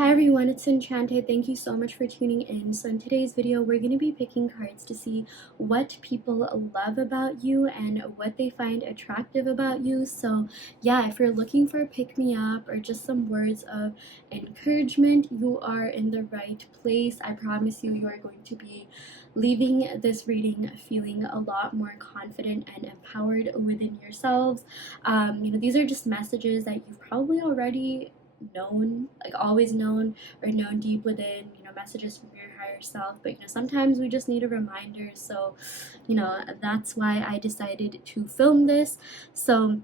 Hi everyone, it's Enchanted. Thank you so much for tuning in. So in today's video, we're going to be picking cards to see what people love about you and what they find attractive about you. So yeah, if you're looking for a pick-me-up or just some words of encouragement, you are in the right place. I promise you, you are going to be leaving this reading feeling a lot more confident and empowered within yourselves. These are just messages that you've probably already known, like always known or known deep within, messages from your higher self. But sometimes we just need a reminder. So that's why I decided to film this. So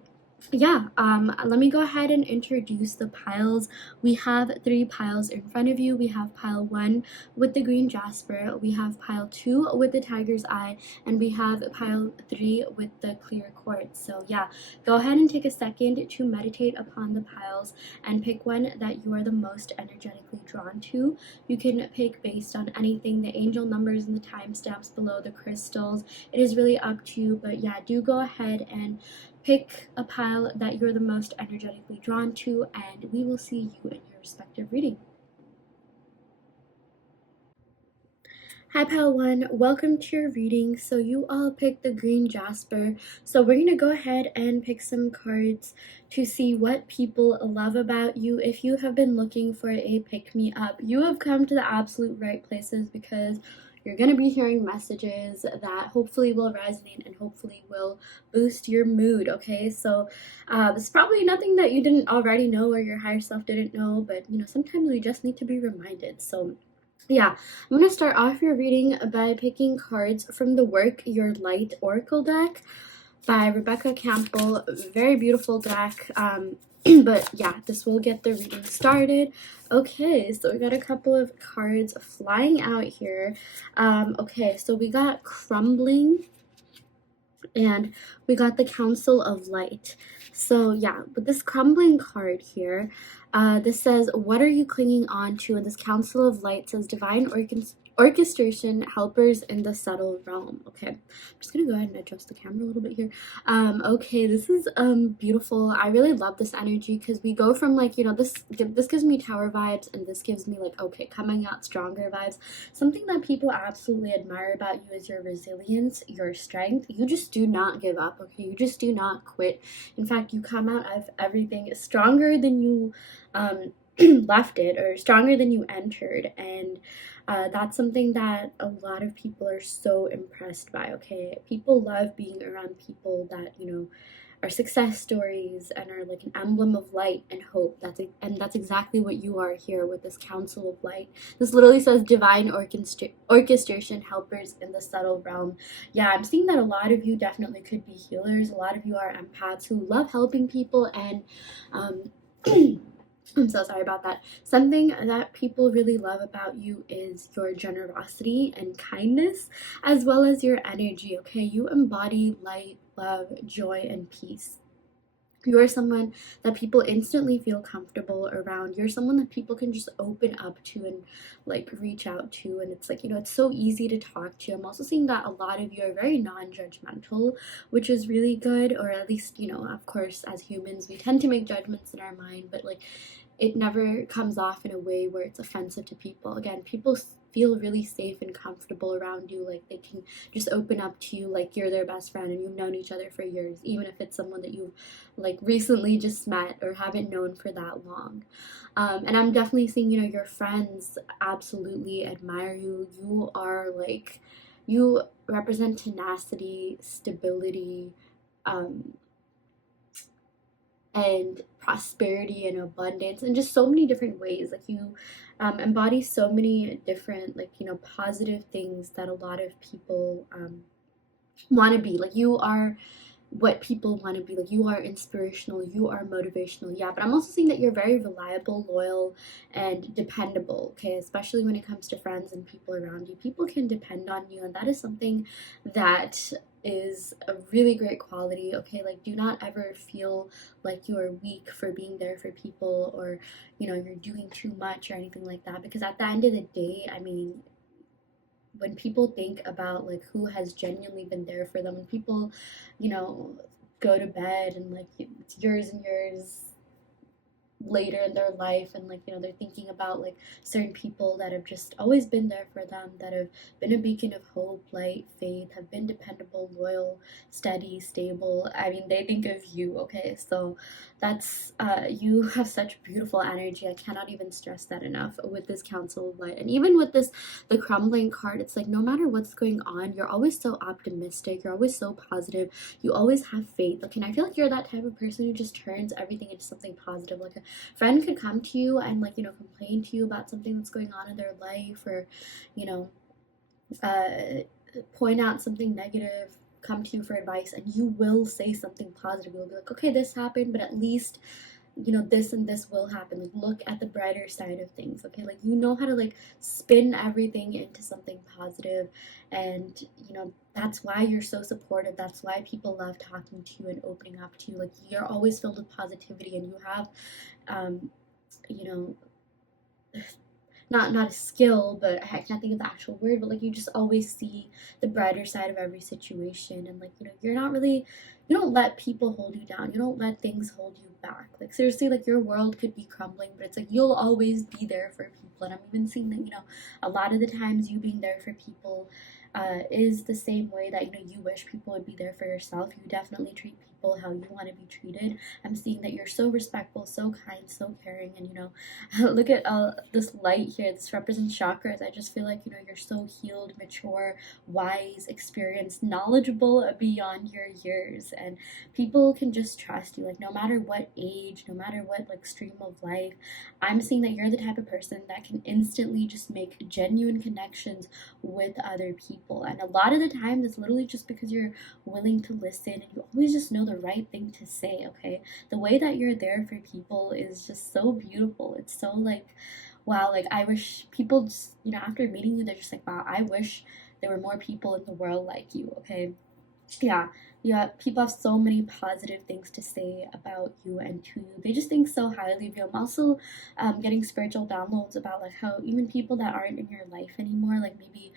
yeah, let me go ahead and introduce the piles. We have 3 piles in front of you. We have pile 1 with the green Jasper, we have pile 2 with the tiger's eye, and we have pile 3 with the clear quartz. So yeah, go ahead and take a second to meditate upon the piles and pick one that you are the most energetically drawn to. You can pick based on anything, the angel numbers and the timestamps below, the crystals. It is really up to you, but yeah, do go ahead and pick a pile that you're the most energetically drawn to, and we will see you in your respective reading. Hi pile 1, welcome to your reading. So you all picked the green Jasper. So we're going to go ahead and pick some cards to see what people love about you. If you have been looking for a pick-me-up, you have come to the absolute right places, because you're going to be hearing messages that hopefully will resonate and hopefully will boost your mood, okay? So it's probably nothing that you didn't already know or your higher self didn't know, but sometimes we just need to be reminded. So yeah, I'm going to start off your reading by picking cards from the Work Your Light Oracle deck by Rebecca Campbell. Very beautiful deck. But yeah, this will get the reading started. Okay, so we got a couple of cards flying out here. Okay, so we got Crumbling and we got the Council of Light. So yeah, with this Crumbling card here, this says, what are you clinging on to? And this Council of Light says, divine orchestration, helpers in the subtle realm. Okay, I'm just gonna go ahead and adjust the camera a little bit here. Okay, this is beautiful. I really love this energy, because we go from like, this gives me tower vibes, and this gives me like, okay, coming out stronger vibes. Something that people absolutely admire about you is your resilience, your strength. You just do not give up, okay? You just do not quit. In fact, you come out of everything stronger than you left it, or stronger than you entered. And that's something that a lot of people are so impressed by, okay? People love being around people that, are success stories and are like an emblem of light and hope. That's exactly what you are here with this Council of Light. This literally says divine orchestration, helpers in the subtle realm. Yeah, I'm seeing that a lot of you definitely could be healers. A lot of you are empaths who love helping people, and I'm so sorry about that. Something that people really love about you is your generosity and kindness, as well as your energy, okay? You embody light, love, joy, and peace. You are someone that people instantly feel comfortable around. You're someone that people can just open up to and like reach out to, and it's like, it's so easy to talk to. I'm also seeing that a lot of you are very non-judgmental, which is really good, or at least, of course, as humans we tend to make judgments in our mind, but like it never comes off in a way where it's offensive to people. Again, people feel really safe and comfortable around you, like they can just open up to you like you're their best friend and you've known each other for years, even if it's someone that you've like recently just met or haven't known for that long. And I'm definitely seeing, your friends absolutely admire you. You are like, you represent tenacity, stability, and prosperity and abundance, and just so many different ways. Like you embody so many different, like, positive things that a lot of people want to be. Like you are what people want to be. Like you are inspirational, you are motivational. Yeah, but I'm also seeing that you're very reliable, loyal, and dependable, okay? Especially when it comes to friends and people around you. People can depend on you, and that is something that is a really great quality, okay? Like do not ever feel like you are weak for being there for people, or you're doing too much or anything like that, because at the end of the day, I mean, when people think about like who has genuinely been there for them, when people, go to bed and like it's yours and yours later in their life, and like, they're thinking about like certain people that have just always been there for them, that have been a beacon of hope, light, faith, have been dependable, loyal, steady, stable. I mean, they think of you. Okay, so that's you have such beautiful energy. I cannot even stress that enough with this Council of Light. And even with this, the crumbling card, it's like no matter what's going on, you're always so optimistic, you're always so positive, you always have faith. Like, and I feel like you're that type of person who just turns everything into something positive. Like, a friend could come to you and like, complain to you about something that's going on in their life, or you know uh, point out something negative, come to you for advice, and you will say something positive. You'll be like, okay, this happened, but at least this and this will happen. Like, look at the brighter side of things. Okay, like, how to like spin everything into something positive. And that's why you're so supportive. That's why people love talking to you and opening up to you. Like, you're always filled with positivity, and you have you know not a skill, but I can't think of the actual word, but like, you just always see the brighter side of every situation. And like, you're not really, you don't let people hold you down, you don't let things hold you back. Like, seriously, like, your world could be crumbling, but it's like you'll always be there for people. And I'm even seeing that, a lot of the times you being there for people is the same way that you wish people would be there for yourself. You definitely treat people how you want to be treated. I'm seeing that you're so respectful, so kind, so caring. And look at this light here. This represents chakras. I just feel like you're so healed, mature, wise, experienced, knowledgeable beyond your years, and people can just trust you. Like, no matter what age, no matter what like stream of life, I'm seeing that you're the type of person that can instantly just make genuine connections with other people. And a lot of the time, it's literally just because you're willing to listen, and you always just know the right thing to say. Okay, the way that you're there for people is just so beautiful. It's so like, wow, like, I wish people just, after meeting you, they're just like, wow, I wish there were more people in the world like you. Okay, yeah, yeah, people have so many positive things to say about you and to you. They just think so highly of you. I'm also getting spiritual downloads about like how even people that aren't in your life anymore, like maybe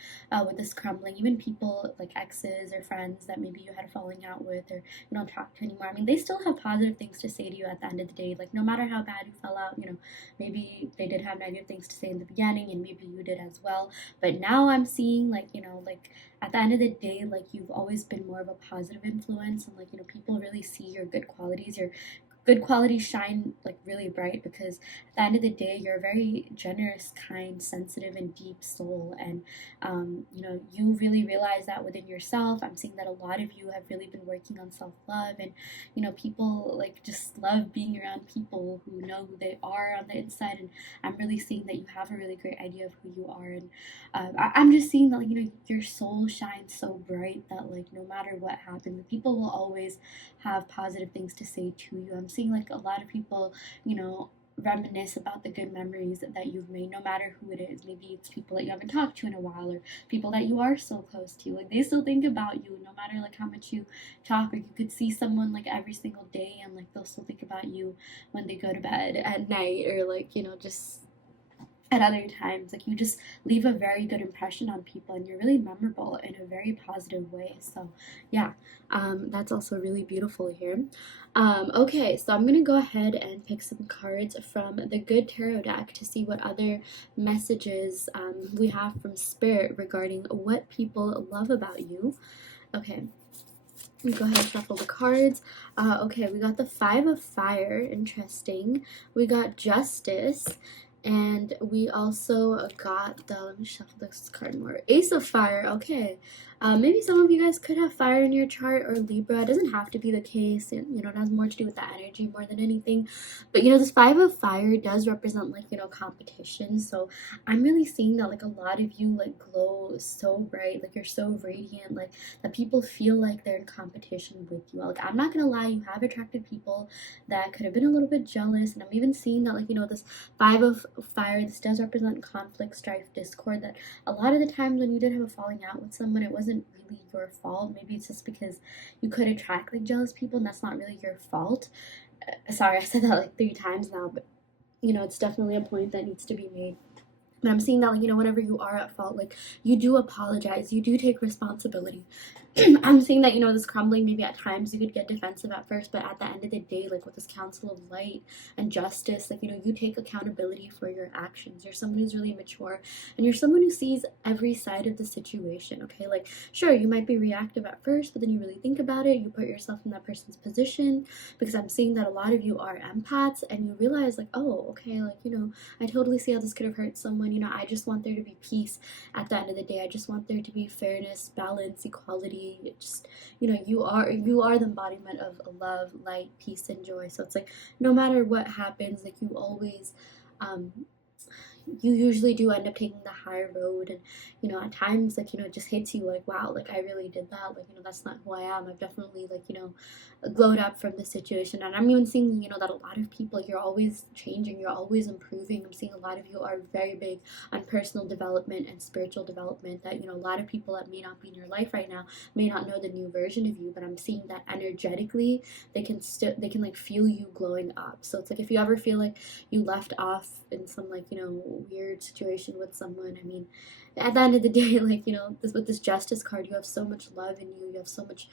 with this crumbling, even people like exes or friends that maybe you had a falling out with, or you don't talk to anymore, I mean, they still have positive things to say to you at the end of the day. Like, no matter how bad you fell out, maybe they did have negative things to say in the beginning, and maybe you did as well. But now I'm seeing like, like, at the end of the day, like, you've always been more of a positive influence, and like, people really see your good qualities. Your good qualities shine like really bright, because at the end of the day, you're a very generous, kind, sensitive, and deep soul. And you really realize that within yourself. I'm seeing that a lot of you have really been working on self-love, and people like just love being around people who know who they are on the inside. And I'm really seeing that you have a really great idea of who you are. And I'm just seeing that like, your soul shines so bright that like, no matter what happens, people will always have positive things to say to you. I'm seeing like a lot of people, reminisce about the good memories that you've made, no matter who it is. Maybe it's people that you haven't talked to in a while, or people that you are so close to. Like, they still think about you, no matter like how much you talk. Or you could see someone like every single day, and like they'll still think about you when they go to bed at night, or like, just at other times. Like, you just leave a very good impression on people, and you're really memorable in a very positive way. So yeah, that's also really beautiful here. Okay, so I'm gonna go ahead and pick some cards from the Good Tarot deck to see what other messages we have from Spirit regarding what people love about you. Okay, go ahead and shuffle the cards. Okay, we got the Five of Fire. Interesting. We got Justice. And we also got the, let me shuffle this card more, Ace of Fire. Okay, maybe some of you guys could have fire in your chart, or Libra. It doesn't have to be the case. It has more to do with the energy more than anything. But this Five of Fire does represent like, competition. So I'm really seeing that like a lot of you like glow so bright, like you're so radiant, like that people feel like they're in competition with you. Like, I'm not gonna lie, you have attracted people that could have been a little bit jealous. And I'm even seeing that like, this Five of Fire, this does represent conflict, strife, discord, that a lot of the times when you did have a falling out with someone, it wasn't really your fault. Maybe it's just because you could attract like jealous people, and that's not really your fault. Sorry, I said that like 3 times now, but it's definitely a point that needs to be made. But I'm seeing that like, whenever you are at fault, like, you do apologize, you do take responsibility. I'm seeing that, this crumbling, maybe at times you could get defensive at first, but at the end of the day, like with this council of light and justice, like, you take accountability for your actions. You're someone who's really mature, and you're someone who sees every side of the situation, okay? Like, sure, you might be reactive at first, but then you really think about it, you put yourself in that person's position, because I'm seeing that a lot of you are empaths, and you realize, like, oh, okay, like, I totally see how this could have hurt someone. I just want there to be peace at the end of the day. I just want there to be fairness, balance, equality. Just, you are the embodiment of love, light, peace, and joy. So it's like, no matter what happens, like, you always you usually do end up taking the higher road. And at times, like, it just hits you like, wow, like, I really did that, like, that's not who I am. I've definitely, like, glowed up from the situation. And I'm even seeing, that a lot of people, you're always changing, you're always improving. I'm seeing a lot of you are very big on personal development and spiritual development, that a lot of people that may not be in your life right now may not know the new version of you, but I'm seeing that energetically they can like feel you glowing up. So it's like, if you ever feel like you left off in some, like, weird situation with someone, I mean, at the end of the day, like, with this justice card, you have so much love in you, you have so much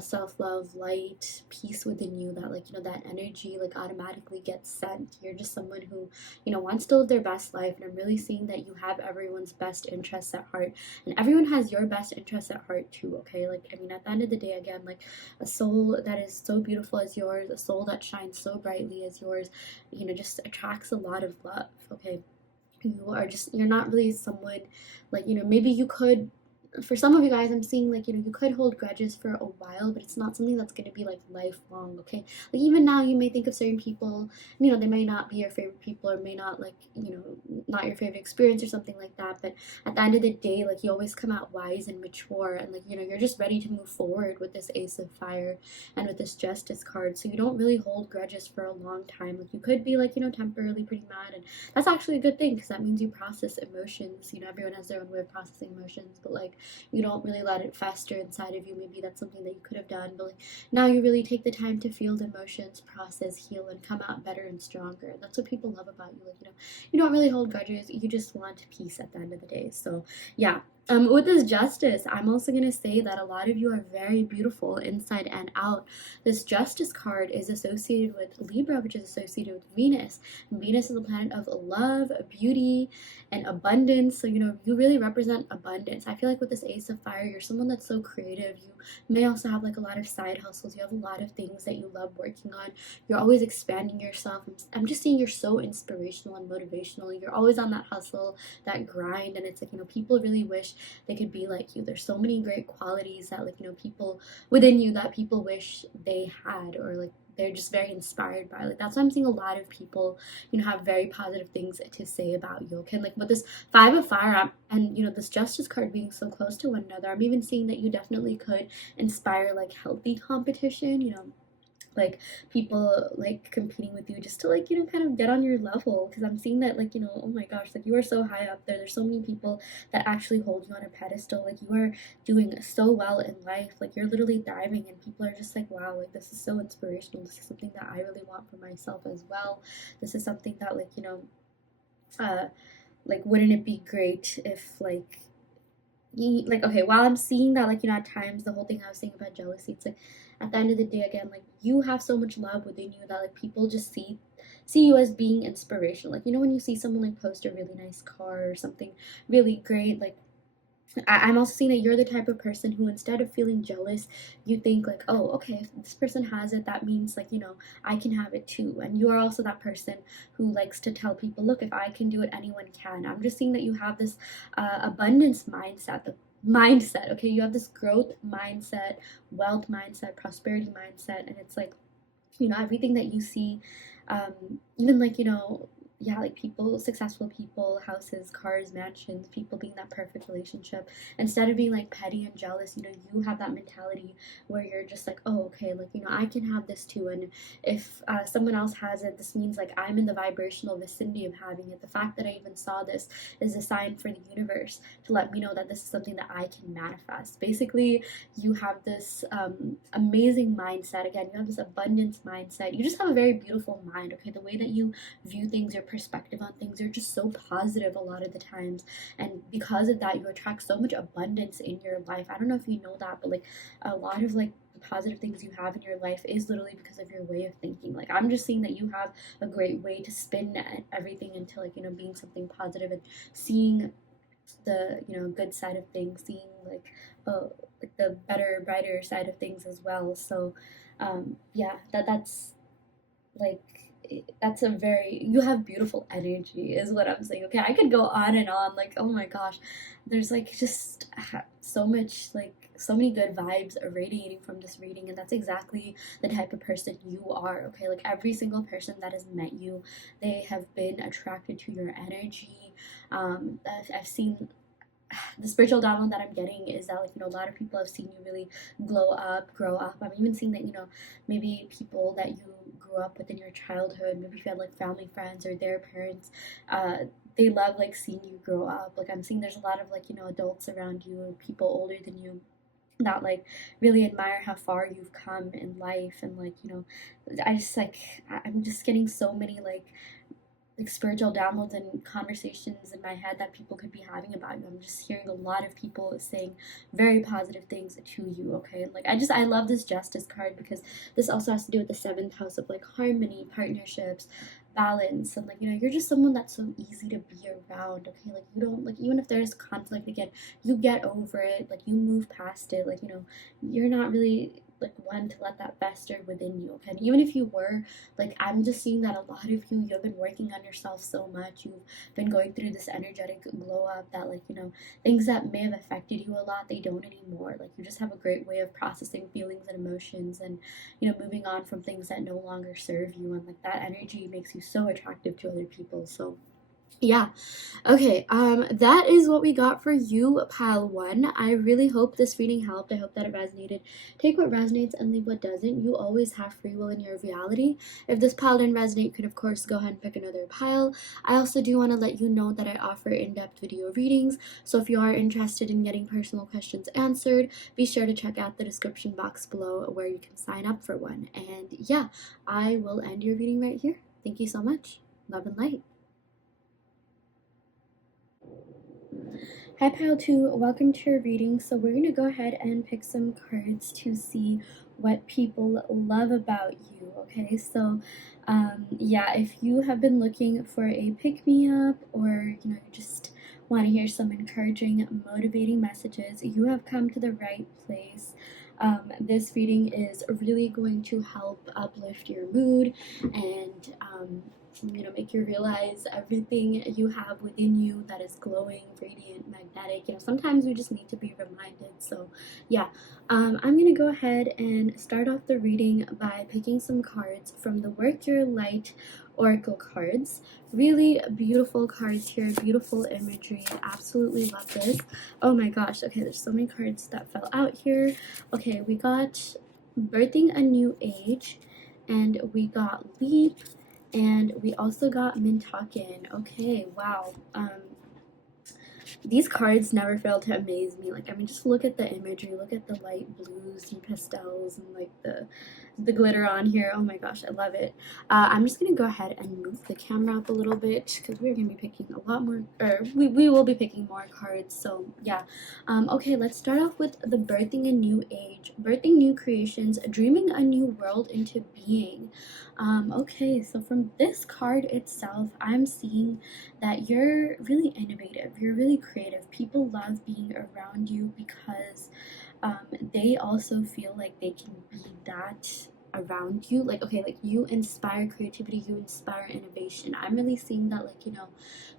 self-love, light, peace within you, that, like, that energy, like, automatically gets sent. You're just someone who wants to live their best life, and I'm really seeing that you have everyone's best interests at heart, and everyone has your best interests at heart too, okay? Like, I mean, at the end of the day, again, like, a soul that is so beautiful as yours, a soul that shines so brightly as yours, just attracts a lot of love, okay? You're not really someone, like, maybe you could, for some of you guys, I'm seeing, like, you could hold grudges for a while, but it's not something that's going to be, like, lifelong, okay? Like, even now, you may think of certain people, they may not be your favorite people, or may not, like, not your favorite experience or something like that, but at the end of the day, like, you always come out wise and mature, and, like, you're just ready to move forward with this Ace of Fire and with this Justice card, so you don't really hold grudges for a long time. Like, you could be, like, temporarily pretty mad, and that's actually a good thing, because that means you process emotions. Everyone has their own way of processing emotions, but, like, you don't really let it fester inside of you. Maybe that's something that you could have done, but, like, now you really take the time to feel the emotions, process, heal, and come out better and stronger. That's what people love about you. Like, you don't really hold grudges, you just want peace at the end of the day. So yeah, with this justice, I'm also going to say that a lot of you are very beautiful inside and out. This justice card is associated with Libra, which is associated with Venus. And Venus is the planet of love, beauty, and abundance. So, you really represent abundance. I feel like with this Ace of Fire, you're someone that's so creative. You may also have, like, a lot of side hustles. You have a lot of things that you love working on. You're always expanding yourself. I'm just seeing you're so inspirational and motivational. You're always on that hustle, that grind, and it's like, people really wish they could be like you. There's so many great qualities that, like, people within you that people wish they had, or, like, they're just very inspired by. Like, that's why I'm seeing a lot of people, have very positive things to say about you, okay? And, like, with this Five of Fire and, this Justice card being so close to one another, I'm even seeing that you definitely could inspire, like, healthy competition, like, people, like, competing with you just to, like, kind of get on your level, because I'm seeing that, like, oh my gosh, like, you are so high up there. There's so many people that actually hold you on a pedestal. Like, you are doing so well in life. Like, you're literally thriving, and people are just like, wow, like, this is so inspirational. This is something that I really want for myself as well. This is something that, like, like, wouldn't it be great if, like, like, okay, while I'm seeing that, like, at times, the whole thing I was saying about jealousy, it's like, at the end of the day, again, like, you have so much love within you that, like, people just see you as being inspirational. Like, when you see someone, like, post a really nice car or something really great, like, I'm also seeing that you're the type of person who, instead of feeling jealous, you think, like, oh, okay, if this person has it, that means, like, I can have it too. And you are also that person who likes to tell people, look, if I can do it, anyone can. I'm just seeing that you have this abundance mindset, okay? You have this growth mindset, wealth mindset, prosperity mindset, and it's like, everything that you see, even, like, yeah, like, people, successful people, houses, cars, mansions, people being that perfect relationship, instead of being, like, petty and jealous, you have that mentality where you're just like, oh, okay, like, I can have this too, and if someone else has it, this means, like, I'm in the vibrational vicinity of having it. The fact that I even saw this is a sign for the universe to let me know that this is something that I can manifest. Basically, you have this amazing mindset. Again, you have this abundance mindset. You just have a very beautiful mind, okay? The way that you view things, your perspective on things. You're just so positive a lot of the times, and because of that you attract so much abundance in your life. I don't know if you know that, but like a lot of like the positive things you have in your life is literally because of your way of thinking. Like I'm just seeing that you have a great way to spin everything into like, you know, being something positive and seeing the, you know, good side of things, seeing like the better, brighter side of things as well. So yeah, that's like that's a very, you have beautiful energy is what I'm saying. Okay, I could go on and on, like oh my gosh, there's like just so much, like so many good vibes are radiating from this reading, and that's exactly the type of person you are. Okay, like every single person that has met you, they have been attracted to your energy. I've seen the spiritual download that I'm getting is that, like, you know, a lot of people have seen you really glow up, grow up. I'm even seeing that, you know, maybe people that you grew up with in your childhood, maybe if you had like family friends or their parents, uh, they love like seeing you grow up. Like I'm seeing there's a lot of like, you know, adults around you, people older than you, that like really admire how far you've come in life. And like, you know, I just like I'm just getting so many like spiritual downloads and conversations in my head that people could be having about you. I'm just hearing a lot of people saying very positive things to you, okay? Like I love this justice card because this also has to do with the seventh house of like harmony, partnerships, balance, and like, you know, you're just someone that's so easy to be around, okay? Like you don't, like, even if there's conflict again, you get over it, like you move past it, like, you know, you're not really like one to let that fester within you, okay? And even if you were, like I'm just seeing that a lot of you've been working on yourself so much, you've been going through this energetic glow up that, like, you know, things that may have affected you a lot, they don't anymore. Like you just have a great way of processing feelings and emotions, and, you know, moving on from things that no longer serve you, and like that energy makes you so attractive to other people. So yeah. Okay, that is what we got for you, pile one. I really hope this reading helped. I hope that it resonated. Take what resonates and leave what doesn't. You always have free will in your reality. If this pile didn't resonate, you could of course go ahead and pick another pile. I also do want to let you know that I offer in-depth video readings, so if you are interested in getting personal questions answered, be sure to check out the description box below where you can sign up for one. And yeah, I will end your reading right here. Thank you so much. Love and light. Hi Pile 2, welcome to your reading. So we're going to go ahead and pick some cards to see what people love about you, okay? So yeah, if you have been looking for a pick-me-up, or, you know, you just want to hear some encouraging, motivating messages, you have come to the right place. This reading is really going to help uplift your mood and you know, make you realize everything you have within you that is glowing, radiant, magnetic. You know, sometimes we just need to be reminded. So yeah, I'm gonna go ahead and start off the reading by picking some cards from the Work Your Light Oracle cards. Really beautiful cards here, beautiful imagery. Absolutely love this. Oh my gosh, okay, there's so many cards that fell out here. Okay, we got Birthing a New Age, and we got Leap, and we also got Mintaken. Okay, wow. These cards never fail to amaze me. Like, I mean, just look at the imagery, look at the light blues and pastels, and like the glitter on here. Oh my gosh, I love it. I'm just gonna go ahead and move the camera up a little bit because we're gonna be picking a lot more, or we will be picking more cards. So yeah. Okay, let's start off with the Birthing a New Age, birthing new creations, dreaming a new world into being. Okay, so from this card itself, I'm seeing that you're really innovative, you're really creative. People love being around you because they also feel like they can be that around you. Like, okay, like you inspire creativity, you inspire innovation. I'm really seeing that, like, you know,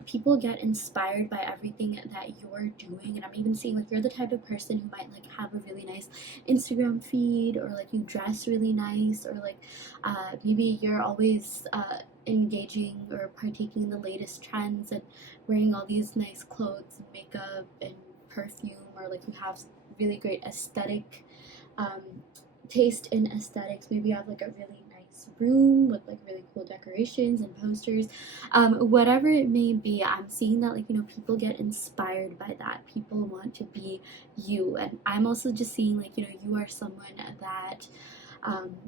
people get inspired by everything that you're doing. And I'm even seeing like you're the type of person who might like have a really nice Instagram feed, or like you dress really nice, or like maybe you're always engaging or partaking in the latest trends and wearing all these nice clothes and makeup and perfume, or like you have really great aesthetic taste in aesthetics. Maybe you have like a really nice room with like really cool decorations and posters. Whatever it may be, I'm seeing that, like, you know, people get inspired by that. People want to be you. And I'm also just seeing, like, you know, you are someone that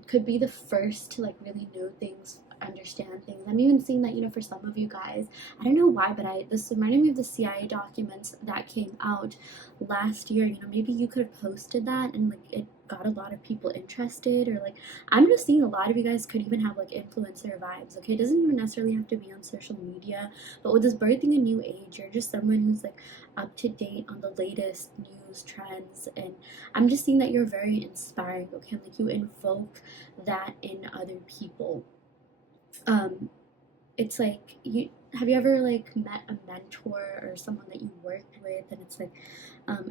could be the first to like really know things understand things. I'm even seeing that, for some of you guys, I don't know why, but this reminded me of the CIA documents that came out last year. Maybe you could have posted that and like it got a lot of people interested, or like I'm just seeing a lot of you guys could even have like influencer vibes. Okay, it doesn't even necessarily have to be on social media, but with this birthing a new age, you're just someone who's like up to date on the latest news trends, and I'm just seeing that you're very inspiring. Okay, like you invoke that in other people. um it's like, you have you ever like met a mentor or someone that you worked with, and it's like,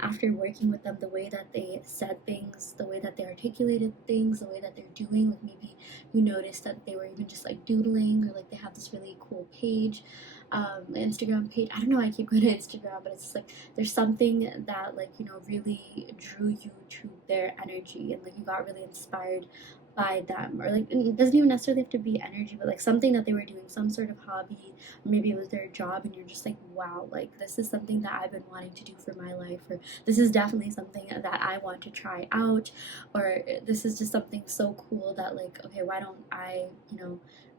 after working with them, the way that they said things, the way that they articulated things, the way that they're doing, like maybe you noticed that they were even just like doodling, or like they have this really cool page, Instagram page. I don't know, I keep going to Instagram, but it's just like there's something that like really drew you to their energy, and like you got really inspired by them, or like it doesn't even necessarily have to be energy, but like something that they were doing, some sort of hobby, or maybe it was their job, and you're just like, wow, like this is something that I've been wanting to do for my life, or this is definitely something that I want to try out, or this is just something so cool that like, okay, why don't I,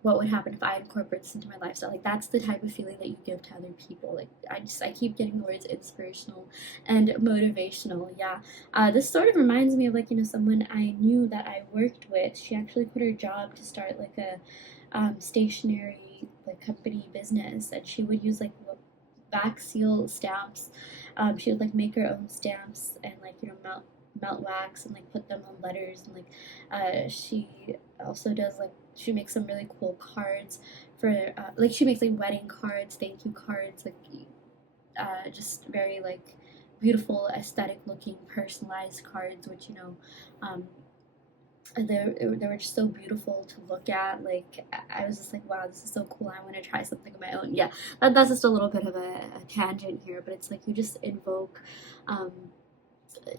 what would happen if I incorporate this into my lifestyle? Like that's the type of feeling that you give to other people. Like I keep getting the words inspirational and motivational. Yeah. This sort of reminds me of like, someone I knew that I worked with. She actually quit her job to start like a stationery like company business, and she would use like back seal stamps. She would like make her own stamps, and like melt wax and like put them on letters, and like she also does like, she makes some really cool cards for like she makes like wedding cards, thank you cards, like just very like beautiful, aesthetic looking, personalized cards, which um, they were just so beautiful to look at. Like I was just like, wow, this is so cool. I want to try something of my own. Yeah, that's just a little bit of a tangent here, but it's like you just invoke um,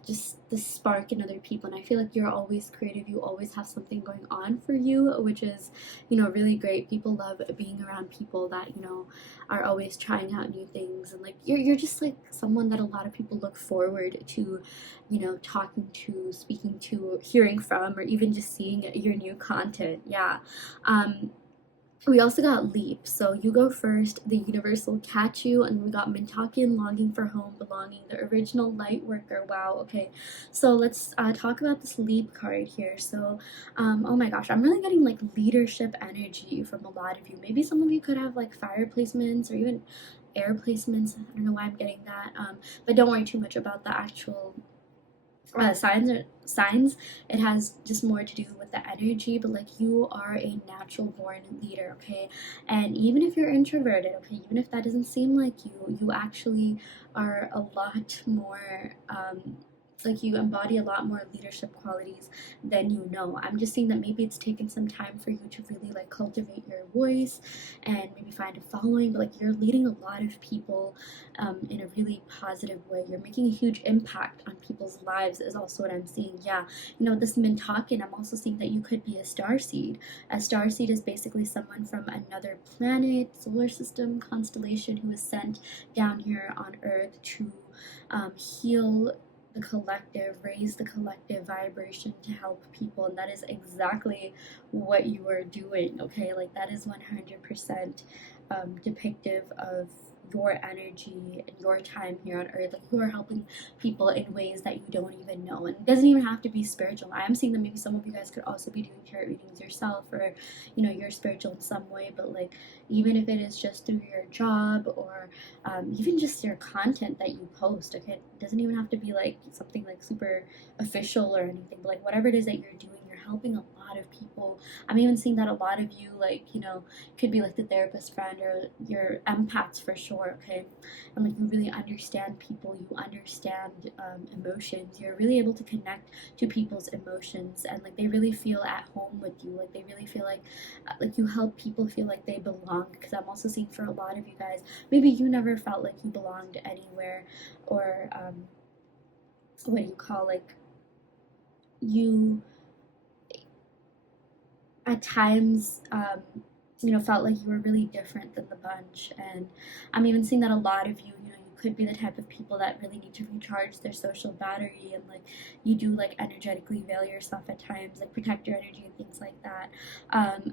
just the spark in other people, and I feel like you're always creative, you always have something going on for you, which is really great. People love being around people that are always trying out new things, and like you're just like someone that a lot of people look forward to talking to, speaking to, hearing from, or even just seeing your new content. Yeah. We also got Leap, so you go first, the universe will catch you, and we got Mintakian, longing for home, belonging, the original light worker. Wow, okay, so let's talk about this Leap card here. So, oh my gosh, I'm really getting like leadership energy from a lot of you. Maybe some of you could have like fire placements or even air placements. I don't know why I'm getting that, but don't worry too much about the actual signs. It has just more to do with the energy, but like you are a natural born leader. Okay, and even if you're introverted, okay, even if that doesn't seem like you actually are a lot more like you embody a lot more leadership qualities than I'm just seeing that maybe it's taken some time for you to really like cultivate your voice and maybe find a following, but like you're leading a lot of people in a really positive way. You're making a huge impact on people's lives is also what I'm seeing. Yeah, this Mintakin, I'm also seeing that you could be a star seed. A star seed is basically someone from another planet, solar system, constellation who is sent down here on Earth to heal the collective, raise the collective vibration to help people, and that is exactly what you are doing. Okay, like that is 100% depictive of your energy and your time here on earth. Like you are helping people in ways that you don't even know, and it doesn't even have to be spiritual. I'm seeing that maybe some of you guys could also be doing tarot readings yourself, or you're spiritual in some way, but like even if it is just through your job, or even just your content that you post. Okay, it doesn't even have to be like something like super official or anything, but like whatever it is that you're doing, you're helping a lot of people. I'm even seeing that a lot of you, like could be like the therapist friend, or your empaths for sure. Okay, and like you really understand people, you understand emotions, you're really able to connect to people's emotions, and like they really feel at home with you. Like they really feel like you help people feel like they belong, because I'm also seeing for a lot of you guys, maybe you never felt like you belonged anywhere, or what do you call, like you at times felt like you were really different than the bunch. And I'm even seeing that a lot of you, you could be the type of people that really need to recharge their social battery, and like you do like energetically veil yourself at times, like protect your energy and things like that.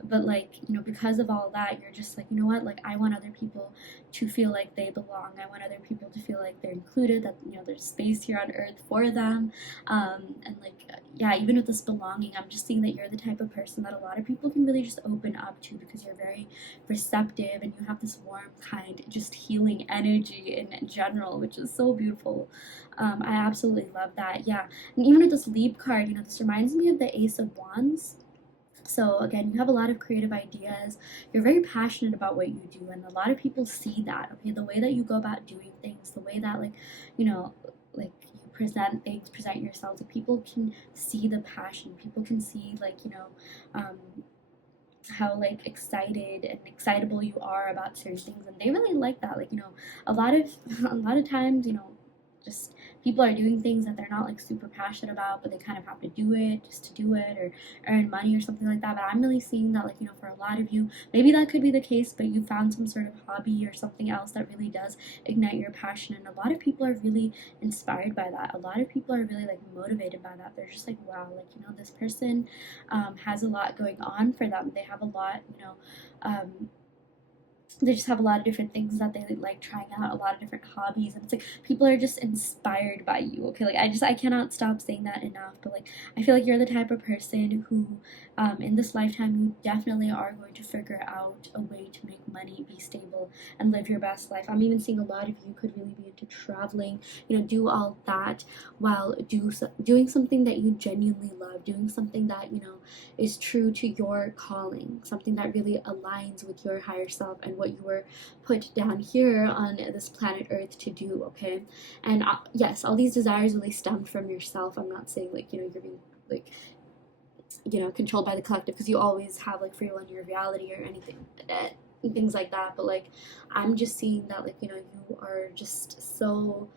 But like, you know, because of all that, you're just like, you know what, like I want other people to feel like they belong. I want other people to feel like they're included, that, you know, there's space here on earth for them. And like, yeah, even with this belonging, I'm just seeing that you're the type of person that a lot of people can really just open up to, because you're very receptive and you have this warm, kind, just healing energy in general, which is so beautiful. I absolutely love that. Yeah. And even with this Leap card, you know, this reminds me of the Ace of Wands. So again, you have a lot of creative ideas. You're very passionate about what you do, and a lot of people see that. Okay, the way that you go about doing things, the way that, like, you know, like you present things, present yourselves, like, people can see the passion. People can see, like, you know, how like excited and excitable you are about certain things, and they really like that. Like, you know, a lot of a lot of times, you know, just people are doing things that they're not like super passionate about, but they kind of have to do it just to do it, or earn money or something like that. But I'm really seeing that, like, you know, for a lot of you, maybe that could be the case, but you found some sort of hobby or something else that really does ignite your passion, and a lot of people are really inspired by that. A lot of people are really like motivated by that. They're just like, wow, like, you know, this person has a lot going on for them. They have a lot, you know, they just have a lot of different things that they like trying out, a lot of different hobbies, and it's like people are just inspired by you. Okay, like I cannot stop saying that enough. But like, I feel like you're the type of person who in this lifetime you definitely are going to figure out a way to make money, be stable, and live your best life. I'm even seeing a lot of you could really be into traveling, you know, do all that while doing something that you genuinely love, doing something that, you know, is true to your calling, something that really aligns with your higher self and what you were put down here on this planet Earth to do. Okay, and yes, all these desires really stem from yourself. I'm not saying, like, you know, you're being like, you know, controlled by the collective, because you always have like free will in your reality or anything, things like that. But like, I'm just seeing that, like, you know, you are just so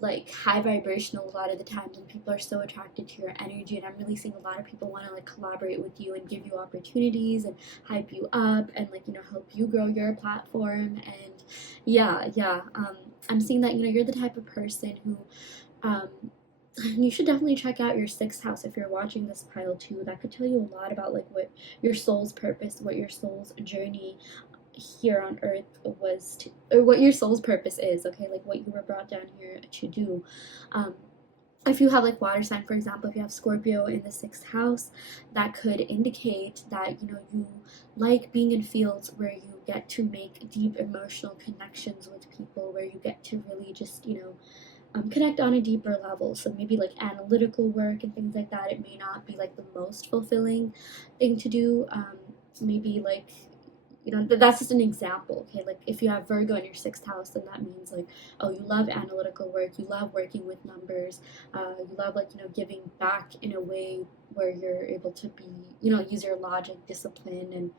like high vibrational a lot of the times, and people are so attracted to your energy, and I'm really seeing a lot of people want to like collaborate with you and give you opportunities and hype you up and, like, you know, help you grow your platform. And yeah, I'm seeing that, you know, you're the type of person who um you should definitely check out your sixth house if you're watching this pile too. That could tell you a lot about like what your soul's purpose, what your soul's journey here on earth was to, or what your soul's purpose is. Okay, like what you were brought down here to do. um if you have like water sign, for example, if you have Scorpio in the sixth house, that could indicate that, you know, you like being in fields where you get to make deep emotional connections with people, where you get to really just, you know, connect on a deeper level. So maybe like analytical work and things like that, it may not be like the most fulfilling thing to do. Maybe like, you know, that's just an example. Okay, like if you have Virgo in your sixth house, then that means like, oh, you love analytical work, you love working with numbers, you love, like, you know, giving back in a way where you're able to be, you know, use your logic, discipline,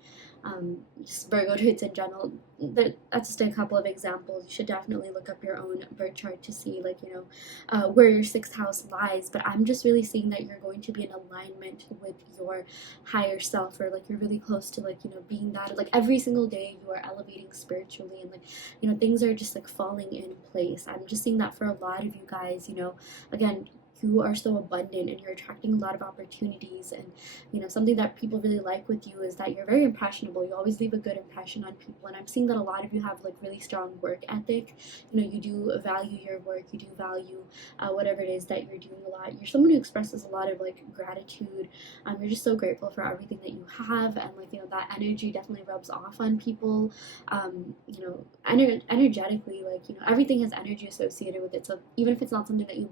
and just Virgo traits in general. That's just a couple of examples. You should definitely look up your own birth chart to see, like, you know, where your sixth house lies. But I'm just really seeing that you're going to be in alignment with your higher self, or like you're really close to, like, you know, being that, like every single day you are elevating spiritually, and like, you know, things are just like falling in place. I'm just seeing that for a lot of you guys. You know, again, you are so abundant and you're attracting a lot of opportunities. And, you know, something that people really like with you is that you're very impressionable. You always leave a good impression on people, and I'm seeing that a lot of you have like really strong work ethic. You know, you do value your work, you do value whatever it is that you're doing a lot. You're someone who expresses a lot of like gratitude. You're just so grateful for everything that you have, and like, you know, that energy definitely rubs off on people. You know, energetically, like, you know, everything has energy associated with it. So even if it's not something that you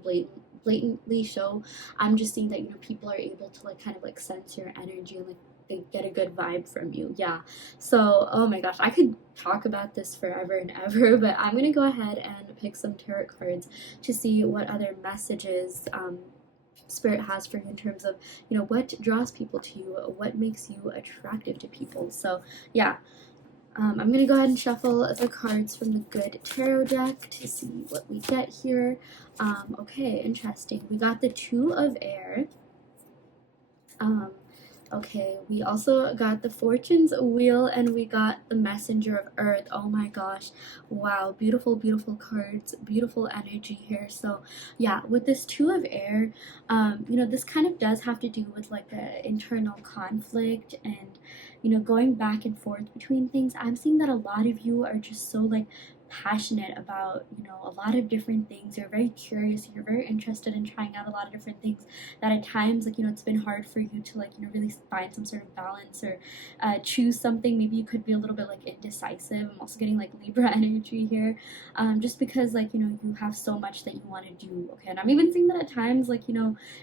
blatantly show, I'm just seeing that, you know, people are able to like kind of like sense your energy, and like they get a good vibe from you. Yeah. So, oh my gosh, I could talk about this forever and ever, but I'm gonna go ahead and pick some tarot cards to see what other messages Spirit has for you in terms of, you know, what draws people to you, what makes you attractive to people. So yeah, I'm going to go ahead and shuffle the cards from the Good Tarot deck to see what we get here. Okay, interesting. We got the Two of Air, Okay, we also got the Fortune's Wheel and we got the Messenger of Earth. Oh my gosh. Wow, beautiful, beautiful cards, beautiful energy here. So, yeah, with this Two of Air, this kind of does have to do with like the internal conflict and, going back and forth between things. I'm seeing that a lot of you are just so like passionate about, a lot of different things. You're very curious, you're very interested in trying out a lot of different things that at times like it's been hard for you to like really find some sort of balance or choose something. Maybe you could be a little bit like indecisive. I'm also getting like Libra energy here, just because like you have so much that you want to do. Okay, and I'm even seeing that at times like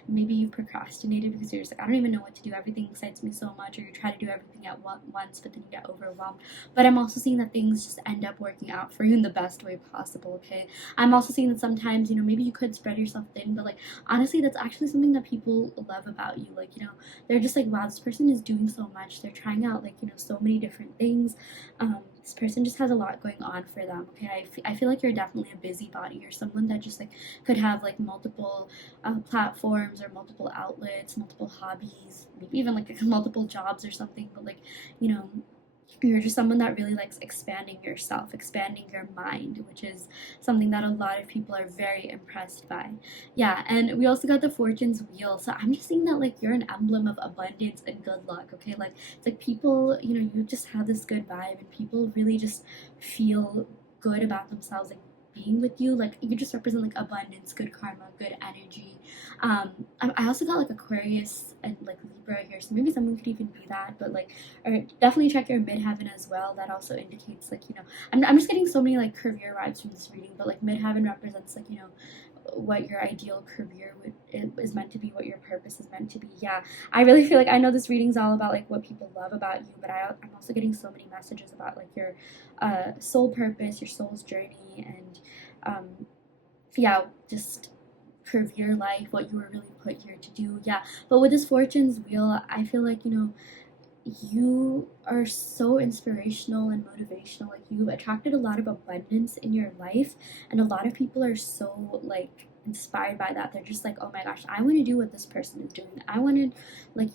maybe you procrastinated because you're just like, I don't even know what to do, everything excites me so much, or you try to do everything at once but then you get overwhelmed. But I'm also seeing that things just end up working out for you in the best way possible. Okay, I'm also seeing that sometimes maybe you could spread yourself thin, but like honestly that's actually something that people love about you. Like they're just like, wow, this person is doing so much, they're trying out like so many different things. This person just has a lot going on for them. Okay, I feel like you're definitely a busybody. You're someone that just like could have like multiple platforms or multiple outlets, multiple hobbies, maybe even like multiple jobs or something. But like you know you're just someone that really likes expanding yourself, expanding your mind, which is something that a lot of people are very impressed by. Yeah, and we also got the Fortune's Wheel. So I'm just seeing that like you're an emblem of abundance and good luck, okay? Like it's like people, you just have this good vibe and people really just feel good about themselves, like being with you. Like you just represent like abundance, good karma, good energy. I also got like Aquarius and like Libra here, so maybe someone could even be that, but like or definitely check your midheaven as well. That also indicates like I'm just getting so many like career vibes from this reading, but like midheaven represents like what your ideal career is meant to be, what your purpose is meant to be. Yeah, I really feel like I know this reading's all about like what people love about you, but I'm also getting so many messages about like your soul purpose, your soul's journey, and yeah, just career life, what you were really put here to do. Yeah, but with this Fortune's Wheel, I feel like you are so inspirational and motivational. Like you've attracted a lot of abundance in your life, and a lot of people are so like inspired by that. They're just like, oh my gosh, I want to do what this person is doing. I want to like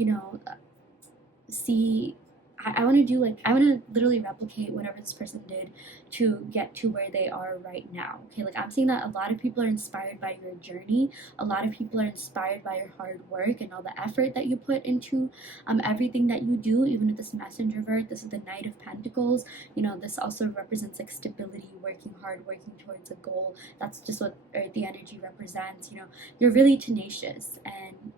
see. I want to do like I want to literally replicate whatever this person did to get to where they are right now. Okay, like I'm seeing that a lot of people are inspired by your journey. A lot of people are inspired by your hard work and all the effort that you put into everything that you do. Even with this Messenger of Earth, this is the Knight of Pentacles. This also represents like stability, working hard, working towards a goal. That's just what the energy represents. You're really tenacious and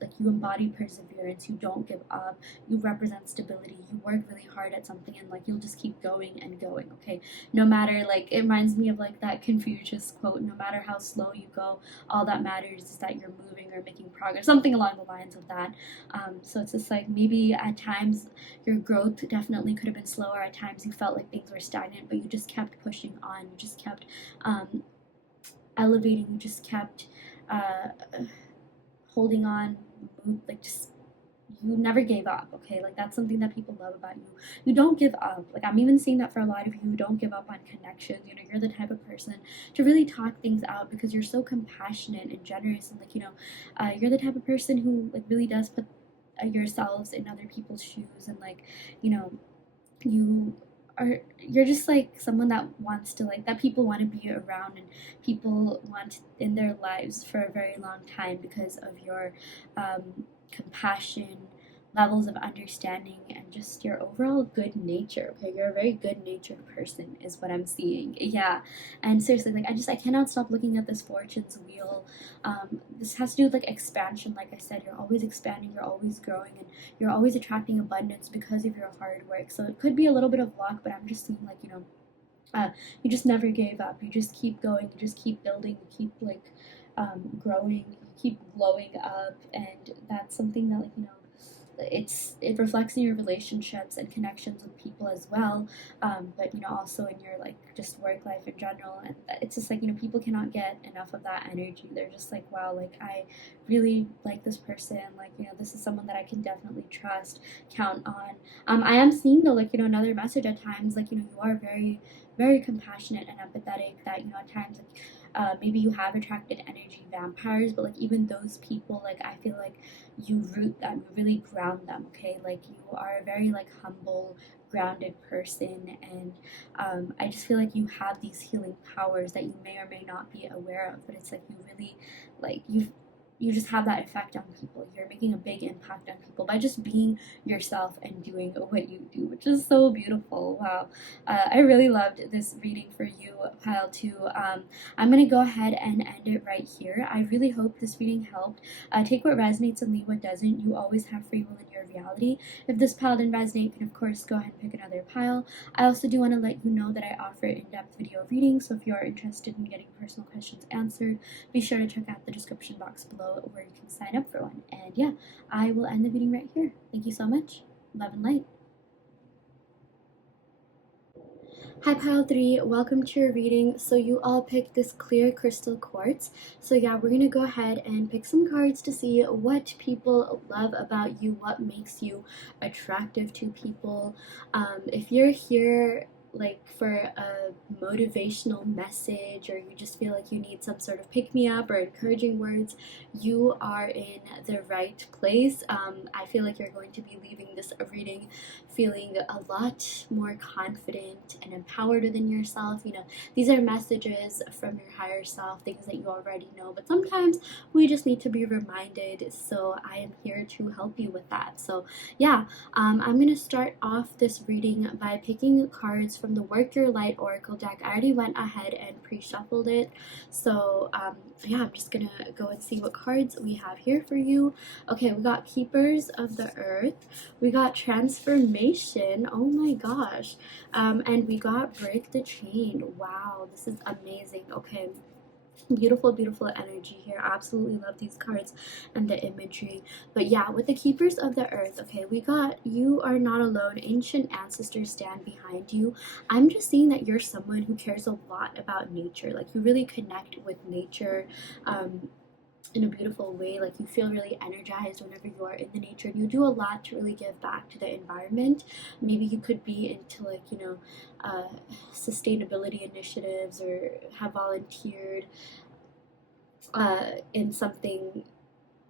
like you embody perseverance. You don't give up. You represent stability. You work really hard at something and like you'll just keep going and going. Okay, no matter, like it reminds me of like that Confucius quote, no matter how slow you go, all that matters is that you're moving or making progress, something along the lines of that. So it's just like maybe at times your growth definitely could have been slower. At times you felt like things were stagnant, but you just kept pushing on. You just kept elevating. You just kept uh, holding on, like just you never gave up. Okay, like that's something that people love about you. You don't give up. Like I'm even seeing that for a lot of you who don't give up on connections. You're the type of person to really talk things out because you're so compassionate and generous, and like you're the type of person who like really does put yourselves in other people's shoes, and like you know you you're just like someone that wants to like that people want to be around and people want in their lives for a very long time because of your compassion, levels of understanding, and just your overall good nature. Okay, you're a very good natured person is what I'm seeing. Yeah, and seriously, like I cannot stop looking at this Fortune's Wheel. This has to do with like expansion. Like I said, you're always expanding, you're always growing, and you're always attracting abundance because of your hard work. So it could be a little bit of luck, but I'm just seeing like you just never gave up. You just keep going. You just keep building. You keep like growing. You keep glowing up, and that's something that like it reflects in your relationships and connections with people as well. But also in your like just work life in general. And it's just like, people cannot get enough of that energy. They're just like, wow, like I really like this person, like, this is someone that I can definitely trust, count on. I am seeing though, like, another message at times, like, you are very, very compassionate and empathetic, that, at times, like, maybe you have attracted energy vampires, but like even those people, like I feel like you root them, you really ground them, okay? Like you are a very like humble, grounded person, and I just feel like you have these healing powers that you may or may not be aware of, but it's like you really, like you just have that effect on people. You're making a big impact on people by just being yourself and doing what you do, which is so beautiful. Wow. I really loved this reading for you, pile 2. I'm going to go ahead and end it right here. I really hope this reading helped. Take what resonates and leave what doesn't. You always have free will in your reality. If this pile didn't resonate, you can of course go ahead and pick another pile. I also do want to let you know that I offer in-depth video readings, so if you are interested in getting personal questions answered, be sure to check out the description box below where you can sign up for one. And yeah, I will end the reading right here. Thank you so much. Love and light. Hi pile 3, welcome to your reading. So you all picked this clear crystal quartz. So yeah, we're gonna go ahead and pick some cards to see what people love about you, what makes you attractive to people. If you're here like for a motivational message, or you just feel like you need some sort of pick-me-up or encouraging words, you are in the right place. I feel like you're going to be leaving this reading feeling a lot more confident and empowered within yourself. These are messages from your higher self, things that you already know, but sometimes we just need to be reminded. So I am here to help you with that. So yeah, I'm going to start off this reading by picking cards from the Work Your Light Oracle deck. I already went ahead and pre-shuffled it. So yeah, I'm just going to go and see what cards we have here for you. Okay, we got Keepers of the Earth. We got Transformation. Oh my gosh. And we got Break the Chain. Wow, this is amazing. Okay. Beautiful, beautiful energy here. Absolutely love these cards and the imagery. But yeah, with the Keepers of the Earth, okay, we got You Are Not Alone. Ancient ancestors stand behind you. I'm just seeing that you're someone who cares a lot about nature. Like you really connect with nature. In a beautiful way. Like you feel really energized whenever you are in the nature, and you do a lot to really give back to the environment. Maybe you could be into like sustainability initiatives, or have volunteered in something,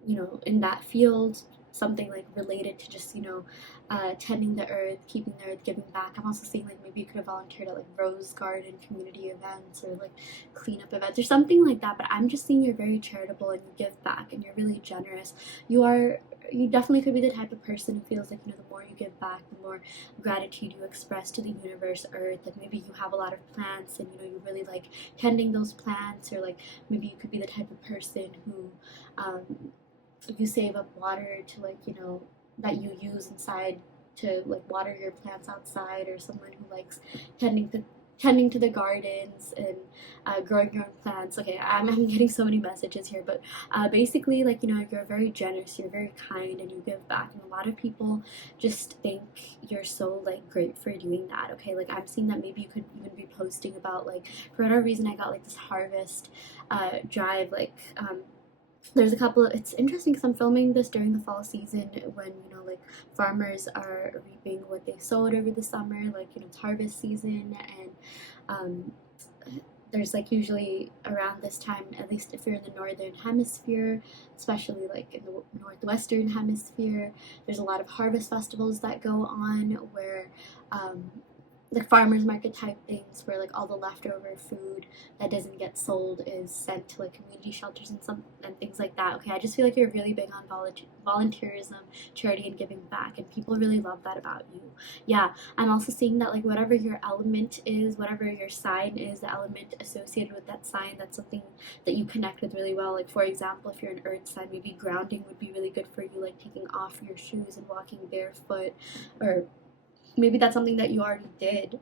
in that field, something like related to just, tending the earth, keeping the earth, giving back. I'm also seeing like maybe you could have volunteered at like rose garden community events, or like cleanup events or something like that. But I'm just seeing you're very charitable and you give back and you're really generous. You definitely could be the type of person who feels like, the more you give back, the more gratitude you express to the universe, earth. Like maybe you have a lot of plants and, you really like tending those plants, or like maybe you could be the type of person who, you save up water to like, that you use inside to like water your plants outside, or someone who likes tending to the gardens and growing your own plants. Okay, I'm getting so many messages here, but basically, like, you're very generous, you're very kind, and you give back, and a lot of people just think you're so like great for doing that. Okay, like I'm seeing that maybe you could even be posting about like, for whatever reason, I got like this harvest drive, like there's a couple of, it's interesting because I'm filming this during the fall season, when like farmers are reaping what they sowed over the summer, like it's harvest season. And there's like usually around this time, at least if you're in the northern hemisphere, especially like in the northwestern hemisphere, there's a lot of harvest festivals that go on, where like farmers market type things, where like all the leftover food that doesn't get sold is sent to like community shelters and things like that. Okay, I just feel like you're really big on volunteerism, charity, and giving back, and people really love that about you. Yeah, I'm also seeing that like whatever your element is, whatever your sign is, the element associated with that sign, that's something that you connect with really well. Like for example, if you're an earth sign, maybe grounding would be really good for you, like taking off your shoes and walking barefoot, or maybe that's something that you already did,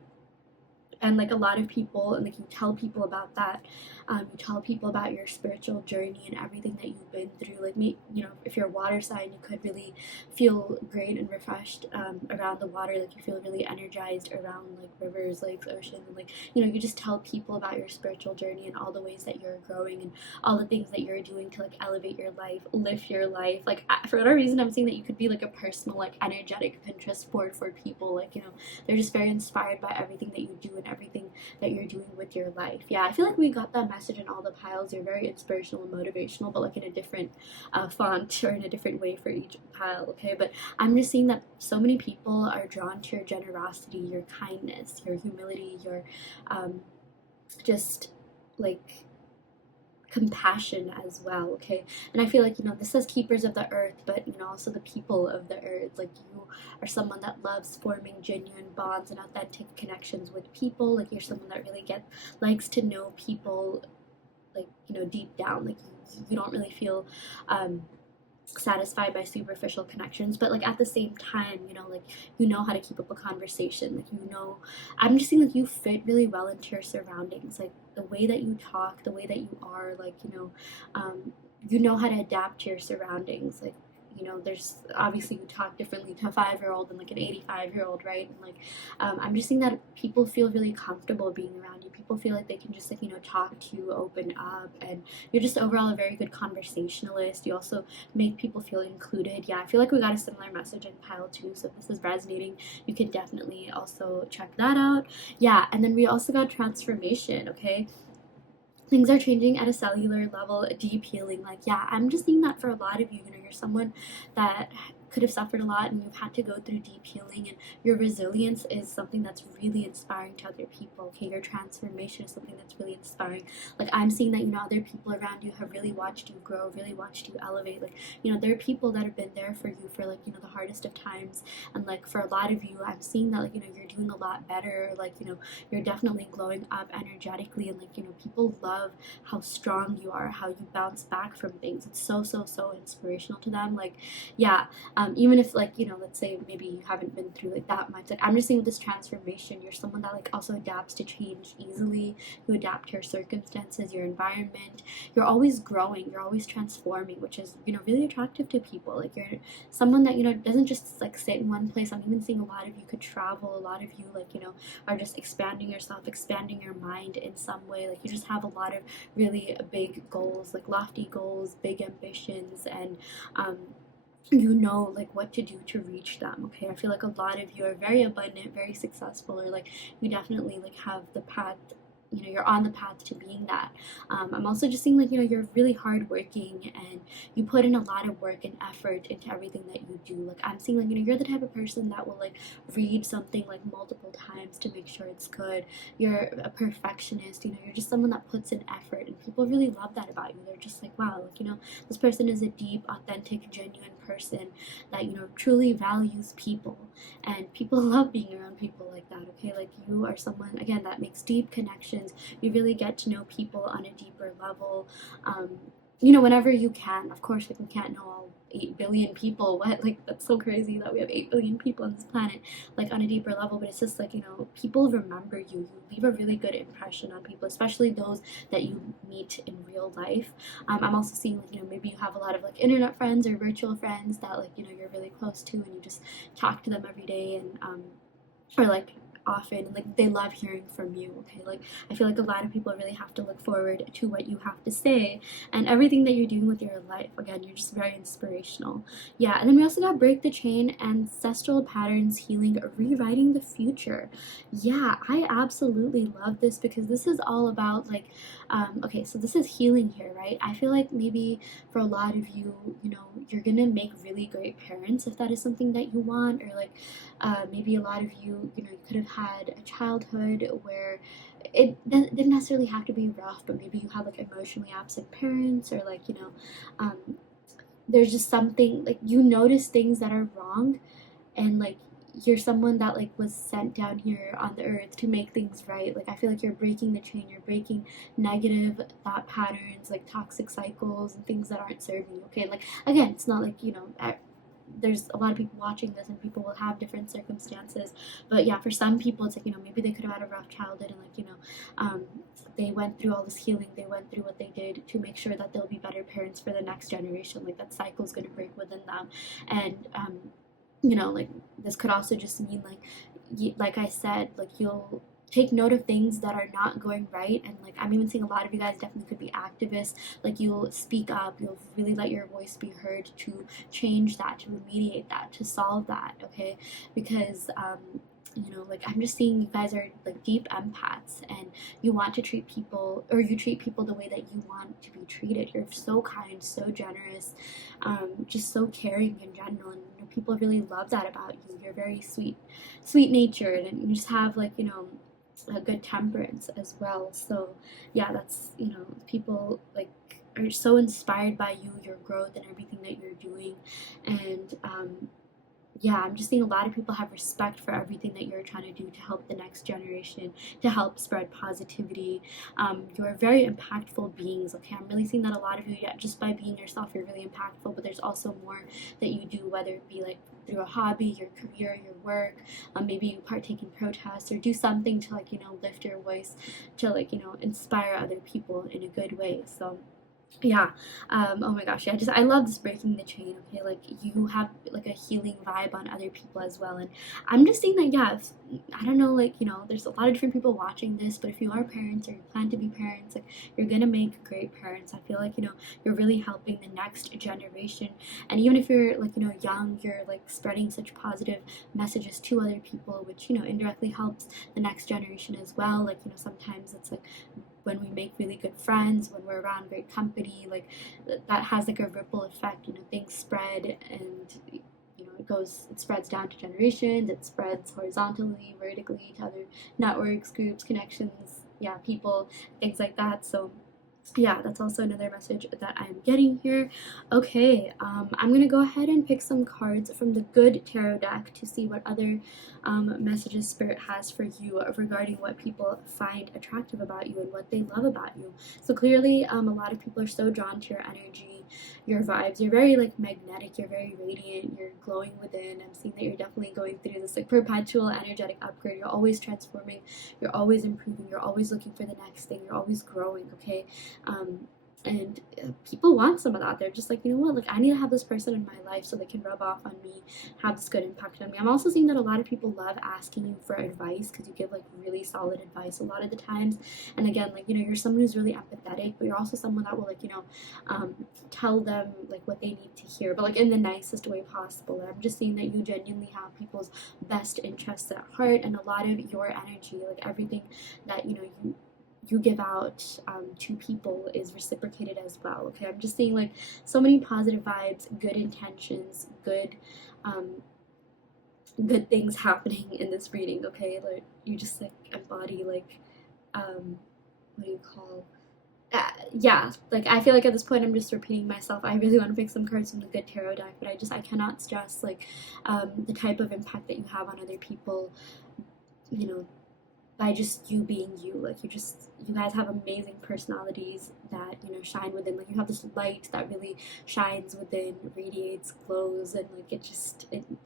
And like a lot of people, and like you tell people about that, you tell people about your spiritual journey and everything that you've been through. Like me, you know, if you're a water sign, you could really feel great and refreshed around the water. Like you feel really energized around like rivers, lakes, ocean, and like, you know, you just tell people about your spiritual journey and all the ways that you're growing and all the things that you're doing to like elevate your life, lift your life. Like for whatever reason, I'm saying that you could be like a personal like energetic Pinterest board for people. Like, you know, they're just very inspired by everything that you do and everything that you're doing with your life. Yeah, I feel like we got that message in all the piles. You're very inspirational and motivational, but like in a different font or in a different way for each pile, okay? But I'm just seeing that so many people are drawn to your generosity, your kindness, your humility, your just like compassion as well, okay? And I feel like, you know, this says keepers of the earth, but you know, also the people of the earth. Like you are someone that loves forming genuine bonds and authentic connections with people. Like you're someone that really likes to know people, like, you know, deep down. Like you don't really feel satisfied by superficial connections, but like at the same time, you know, like you know how to keep up a conversation. Like, you know, I'm just seeing like you fit really well into your surroundings. Like the way that you talk, the way that you are, like, you know how to adapt to your surroundings. Like, you know, there's obviously you talk differently to a 5-year-old than like an 85-year-old, right? And like I'm just seeing that people feel really comfortable being around you. People feel like they can just like, you know, talk to you, open up, and you're just overall a very good conversationalist. You also make people feel included. Yeah, I feel like we got a similar message in pile 2, so if this is resonating, you can definitely also check that out. Yeah, and then we also got transformation, okay? Things are changing at a cellular level, deep healing. Like, yeah, I'm just seeing that for a lot of you. You know, you're someone that could have suffered a lot and you've had to go through deep healing, and your resilience is something that's really inspiring to other people. Okay, your transformation is something that's really inspiring. Like, I'm seeing that, you know, other people around you have really watched you grow, really watched you elevate. Like, you know, there are people that have been there for you for like, you know, the hardest of times, and like for a lot of you, I'm seeing that, like, you know, you're doing a lot better. Like, you know, you're definitely glowing up energetically, and like, you know, people love how strong you are, how you bounce back from things. It's so inspirational to them. Like, yeah, even if like, you know, let's say maybe you haven't been through like that much, like I'm just saying with this transformation, you're someone that like also adapts to change easily. You adapt to your circumstances, your environment. You're always growing, you're always transforming, which is, you know, really attractive to people. Like you're someone that, you know, doesn't just like sit in one place. I'm even seeing a lot of you could travel. A lot of you, like, you know, are just expanding yourself, expanding your mind in some way. Like you just have a lot of really big goals, like lofty goals, big ambitions, and you know like what to do to reach them. Okay, I feel like a lot of you are very abundant, very successful, or like you definitely like have the path, you know, you're on the path to being that. I'm also just seeing like, you know, you're really hardworking and you put in a lot of work and effort into everything that you do. Like I'm seeing like, you know, you're the type of person that will like read something like multiple times to make sure it's good. You're a perfectionist, you know, you're just someone that puts in effort, and people really love that about you. They're just like, wow, like, you know, this person is a deep, authentic, genuine person that, you know, truly values people, and people love being around people like that. Okay, like you are someone again that makes deep connections. You really get to know people on a deeper level, you know, whenever you can. Of course, like we can't know all 8 billion people. What, like that's so crazy that we have 8 billion people on this planet, like on a deeper level. But it's just like, you know, people remember you. You leave a really good impression on people, especially those that you meet in real life. I'm also seeing like, you know, maybe you have a lot of like internet friends or virtual friends that like, you know, you're really close to, and you just talk to them every day, and or like often, and like they love hearing from you. Okay, like I feel like a lot of people really have to look forward to what you have to say and everything that you're doing with your life. Again, you're just very inspirational. Yeah, and then we also got break the chain, ancestral patterns, healing, rewriting the future. Yeah, I absolutely love this because this is all about like okay, so this is healing here, right? I feel like maybe for a lot of you, you know, you're gonna make really great parents if that is something that you want, or like maybe a lot of you, you know, you could have had a childhood where didn't necessarily have to be rough, but maybe you had like emotionally absent parents, or like, you know, um, there's just something like you notice things that are wrong, and like you're someone that like was sent down here on the earth to make things right. Like I feel like you're breaking the chain, you're breaking negative thought patterns, like toxic cycles and things that aren't serving you. Okay, like again, it's not like, you know, there's a lot of people watching this, and people will have different circumstances. But yeah, for some people, it's like, maybe they could have had a rough childhood, and like, they went through all this healing, they went through what they did to make sure that they'll be better parents for the next generation. Like, that cycle is going to break within them. And like, this could also just mean like I said, like, you'll take note of things that are not going right. And like, I'm even seeing a lot of you guys definitely could be activists. Like, you'll speak up, you'll really let your voice be heard to change that, to remediate that, to solve that. Okay, because like, I'm just seeing you guys are like deep empaths, and you want to treat people, or you treat people the way that you want to be treated. You're so kind, so generous, just so caring in general. And people really love that about you. You're very sweet natured, and you just have like, a good temperance as well. So yeah, that's, people like are so inspired by you, your growth, and everything that you're doing. And yeah, I'm just seeing a lot of people have respect for everything that you're trying to do to help the next generation, to help spread positivity. You're very impactful beings, okay? I'm really seeing that a lot of you, yeah, just by being yourself, you're really impactful, but there's also more that you do, whether it be like through a hobby, your career, your work, maybe you partake in protests, or do something to like, lift your voice, to like, inspire other people in a good way. So yeah, oh my gosh, yeah, I love this breaking the chain. Okay, like, you have like a healing vibe on other people as well. And I'm just saying that, yeah, I don't know, like, there's a lot of different people watching this, but if you are parents, or you plan to be parents, like, you're gonna make great parents. I feel like, you're really helping the next generation. And even if you're like, young, you're like spreading such positive messages to other people, which, indirectly helps the next generation as well. Like, sometimes it's like, when we make really good friends, when we're around great company, like, that has like a ripple effect. Things spread, and it spreads down to generations, it spreads horizontally, vertically, to other networks, groups, connections, yeah, people, things like that. So yeah, that's also another message that I'm getting here. Okay, I'm gonna go ahead and pick some cards from the Good Tarot deck to see what other messages Spirit has for you regarding what people find attractive about you and what they love about you. So clearly, a lot of people are so drawn to your energy, your vibes. You're very like magnetic, you're very radiant, you're glowing within. I'm seeing that you're definitely going through this like perpetual energetic upgrade. You're always transforming, you're always improving, you're always looking for the next thing, you're always growing, okay? And people want some of that. They're just like, what, like, I need to have this person in my life so they can rub off on me, have this good impact on me. I'm also seeing that a lot of people love asking you for advice, because you give like really solid advice a lot of the times. And again, like, you're someone who's really empathetic, but you're also someone that will like, tell them like what they need to hear, but like in the nicest way possible. And I'm just seeing that you genuinely have people's best interests at heart, and a lot of your energy, like everything that you give out to people, is reciprocated as well. Okay, I'm just seeing like so many positive vibes, good intentions, good things happening in this reading. Okay, like, you just like embody like what do you call yeah, like, I feel like at this point I'm just repeating myself. I really want to pick some cards from the Good Tarot deck, but I cannot stress like the type of impact that you have on other people, by just you being you. Like, you guys have amazing personalities that shine within. Like, you have this light that really shines within, radiates, glows, and like it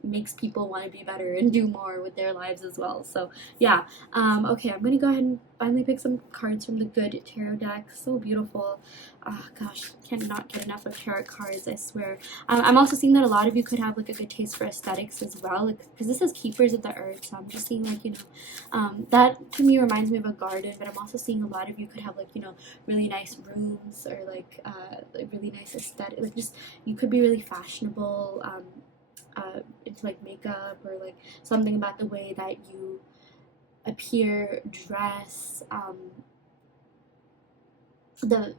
makes people want to be better and do more with their lives as well. So yeah, okay, I'm gonna go ahead and finally pick some cards from the Good Tarot deck. So beautiful. Oh gosh, cannot get enough of tarot cards, I swear. I'm also seeing that a lot of you could have like a good taste for aesthetics as well, like, because this is Keepers of the Earth. So I'm just seeing like, that to me reminds me of a garden, but I'm also seeing a lot of you could have like, really nice rooms, or like really nice aesthetic, like, just, you could be really fashionable, into like makeup, or like something about the way that you appear, dress, the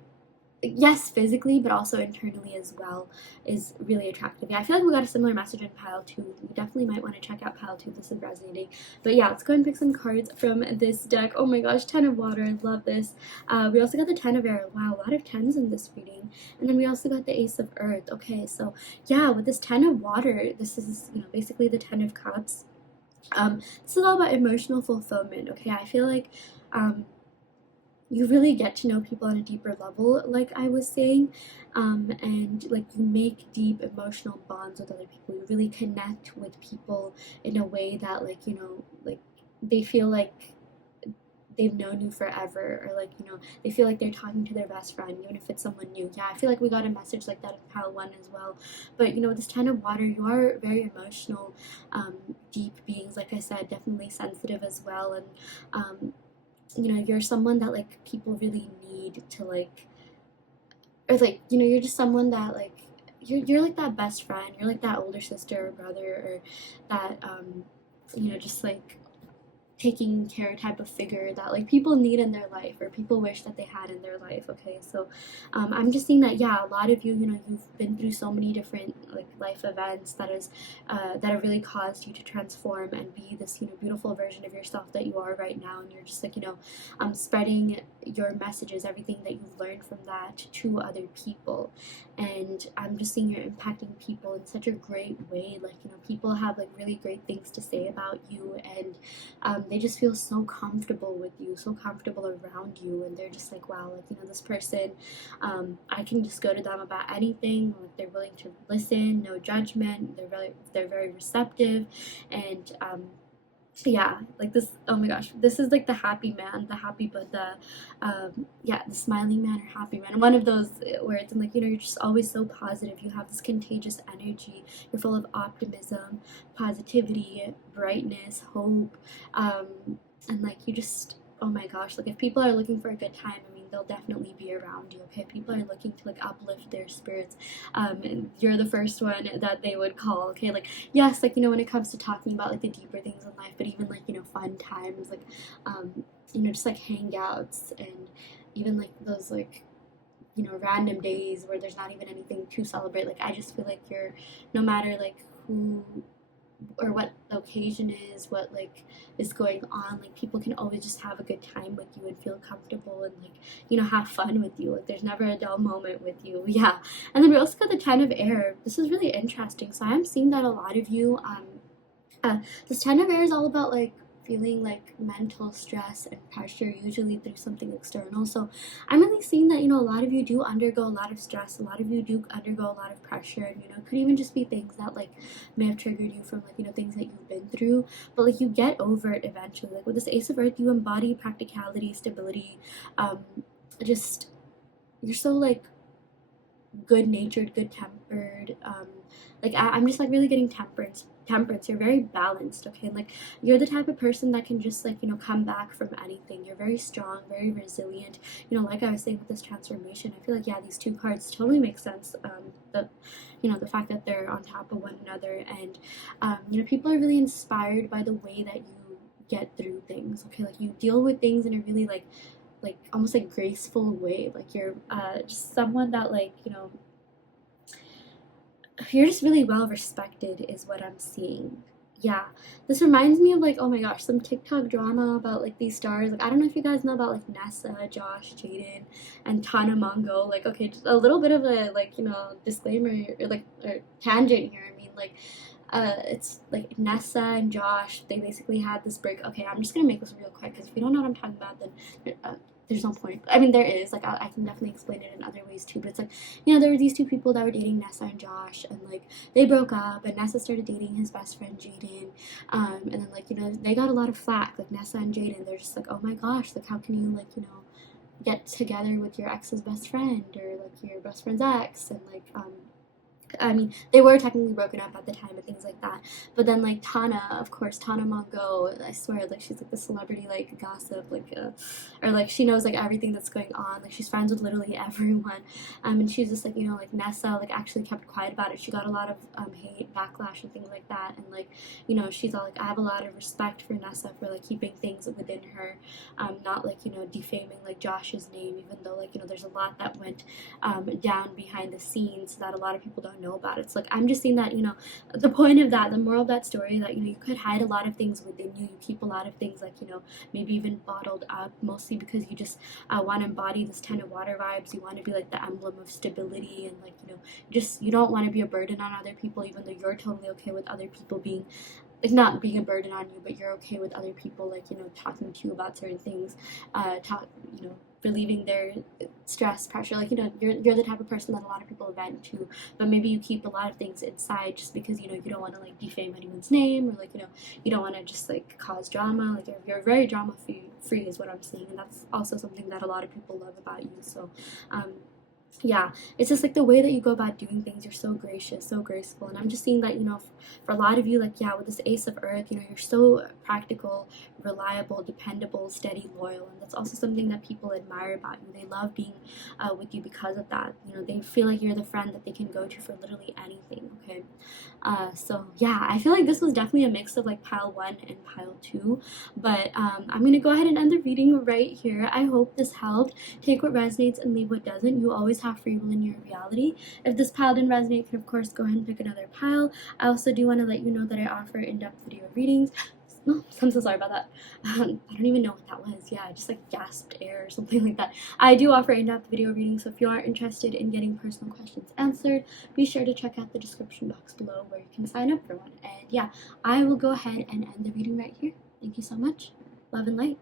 yes, physically, but also internally as well, is really attractive. Yeah, I feel like we got a similar message in pile 2. You definitely might want to check out pile 2 if this is resonating. But yeah, let's go ahead and pick some cards from this deck. Oh my gosh, 10 of Water, I love this. We also got the 10 of Air. Wow, a lot of 10s in this reading. And then we also got the Ace of Earth. Okay, so yeah, with this 10 of Water, this is, basically the 10 of Cups. This is all about emotional fulfillment, okay? I feel like, you really get to know people on a deeper level, like I was saying, and like you make deep emotional bonds with other people. You really connect with people in a way that, like, you know, like they feel like they've known you forever, or like, you know, they feel like they're talking to their best friend, even if it's someone new. Yeah, I feel like we got a message like that in pile one as well. But you know, with this 10 of water, you are very emotional, deep beings, like I said, definitely sensitive as well. And you know, you're someone that like people really need to like, or like, you know, you're just someone that like, you're like that best friend, you're like that older sister or brother, or that you know, just like taking care type of figure that like people need in their life, or people wish that they had in their life. Okay, so I'm just seeing that, yeah, a lot of you, you know, you've been through so many different like life events that have really caused you to transform and be this, you know, beautiful version of yourself that you are right now. And you're just like, you know, spreading your messages, everything that you've learned from that, to other people. And I'm just seeing you're impacting people in such a great way. Like, you know, people have like really great things to say about you, and they just feel so comfortable with you, so comfortable around you, and they're just like, wow, like, you know, this person, I can just go to them about anything. Like, they're willing to listen, no judgment. They're very receptive, and yeah, like this, oh my gosh, this is like the happy man, the happy Buddha, yeah, the smiling man or happy man, one of those words. And like, you know, you're just always so positive, you have this contagious energy, you're full of optimism, positivity, brightness, hope, um, and like you just, oh my gosh, like if people are looking for a good time, I mean, they'll definitely be around you. Okay, people are looking to like uplift their spirits, and you're the first one that they would call. Okay, like, yes, like, you know, when it comes to talking about like the deeper things in life, but even like, you know, fun times, like, you know, just like hangouts, and even like those like, you know, random days where there's not even anything to celebrate. Like, I just feel like you're, no matter like who or what the occasion is, what like is going on, like people can always just have a good time with you and feel comfortable, and like, you know, have fun with you. Like, there's never a dull moment with you. Yeah. And then we also got the 10 of air. This is really interesting. So I'm seeing that a lot of you, this 10 of air is all about like feeling like mental stress and pressure, usually through something external. So I'm really seeing that, you know, a lot of you do undergo a lot of stress, a lot of you do undergo a lot of pressure, and you know, it could even just be things that like may have triggered you from like, you know, things that you've been through, but like you get over it eventually. Like with this ace of earth, you embody practicality, stability, um just, you're so like good natured, good tempered. Like I'm just like really getting temperance. Temperance. You're very balanced, okay? And like you're the type of person that can just like, you know, come back from anything. You're very strong, very resilient. You know, like I was saying with this transformation, I feel like, yeah, these two cards totally make sense. The, you know, the fact that they're on top of one another, and you know, people are really inspired by the way that you get through things. Okay, like you deal with things in a really like almost like graceful way. Like you're just someone that, like, you know, you're just really well respected is what I'm seeing. Yeah, this reminds me of like, oh my gosh, some TikTok drama about like these stars. Like, I don't know if you guys know about like Nessa, Josh, Jaden, and Tana Mongo. Like, okay, just a little bit of a like, you know, disclaimer, or like, or tangent here. I mean, like, it's like Nessa and Josh, they basically had this break. Okay, I'm just gonna make this real quick, because if you don't know what I'm talking about, then there's no point. I mean, there is. Like, I can definitely explain it in other ways too. But it's like, you know, there were these two people that were dating, Nessa and Josh, and like they broke up, and Nessa started dating his best friend Jaden, and then like, you know, they got a lot of flack. Like Nessa and Jaden, they're just like, oh my gosh, like how can you like, you know, get together with your ex's best friend, or like your best friend's ex, and like I mean, they were technically broken up at the time and things like that. But then, like, Tana, of course, Tana Mongo, I swear, like, she's like the celebrity, like, gossip, like, or like, she knows, like, everything that's going on. Like, she's friends with literally everyone. And she's just, like, you know, like, Nessa, like, actually kept quiet about it. She got a lot of hate, backlash, and things like that. And, like, you know, she's all like, I have a lot of respect for Nessa for, like, keeping things within her, not, like, you know, defaming, like, Josh's name, even though, like, you know, there's a lot that went down behind the scenes that a lot of people don't know about. It's like, I'm just seeing that, you know, the point of that, the moral of that story, that, you know, you could hide a lot of things within you. You keep a lot of things, like, you know, maybe even bottled up, mostly because you just want to embody this 10 of water vibes. You want to be like the emblem of stability, and like, you know, just, you don't want to be a burden on other people, even though you're totally okay with other people being, like, not being a burden on you, but you're okay with other people, like, you know, talking to you about certain things, talk, you know, relieving their stress, pressure. Like, you know, you're the type of person that a lot of people vent to, but maybe you keep a lot of things inside just because, you know, you don't want to like defame anyone's name, or like, you know, you don't want to just like cause drama. Like, you're very drama free is what I'm saying, and that's also something that a lot of people love about you. So yeah, it's just like the way that you go about doing things. You're so gracious, so graceful, and I'm just seeing that, you know, for a lot of you, like, yeah, with this Ace of Earth, you know, you're so practical, reliable, dependable, steady, loyal, and that's also something that people admire about you. They love being with you because of that. You know, they feel like you're the friend that they can go to for literally anything. Okay, so yeah, I feel like this was definitely a mix of like pile 1 and pile 2, but I'm gonna go ahead and end the reading right here. I hope this helped. Take what resonates and leave what doesn't. You always have free will in your reality. If this pile didn't resonate, you can of course go ahead and pick another pile. I also do want to let you know that I offer in-depth video readings. No, I'm so sorry about that. I don't even know what that was. Yeah, I just like gasped air or something like that. I do offer in-depth video readings, so if you are interested in getting personal questions answered, be sure to check out the description box below where you can sign up for one. And yeah, I will go ahead and end the reading right here. Thank you so much. Love and light.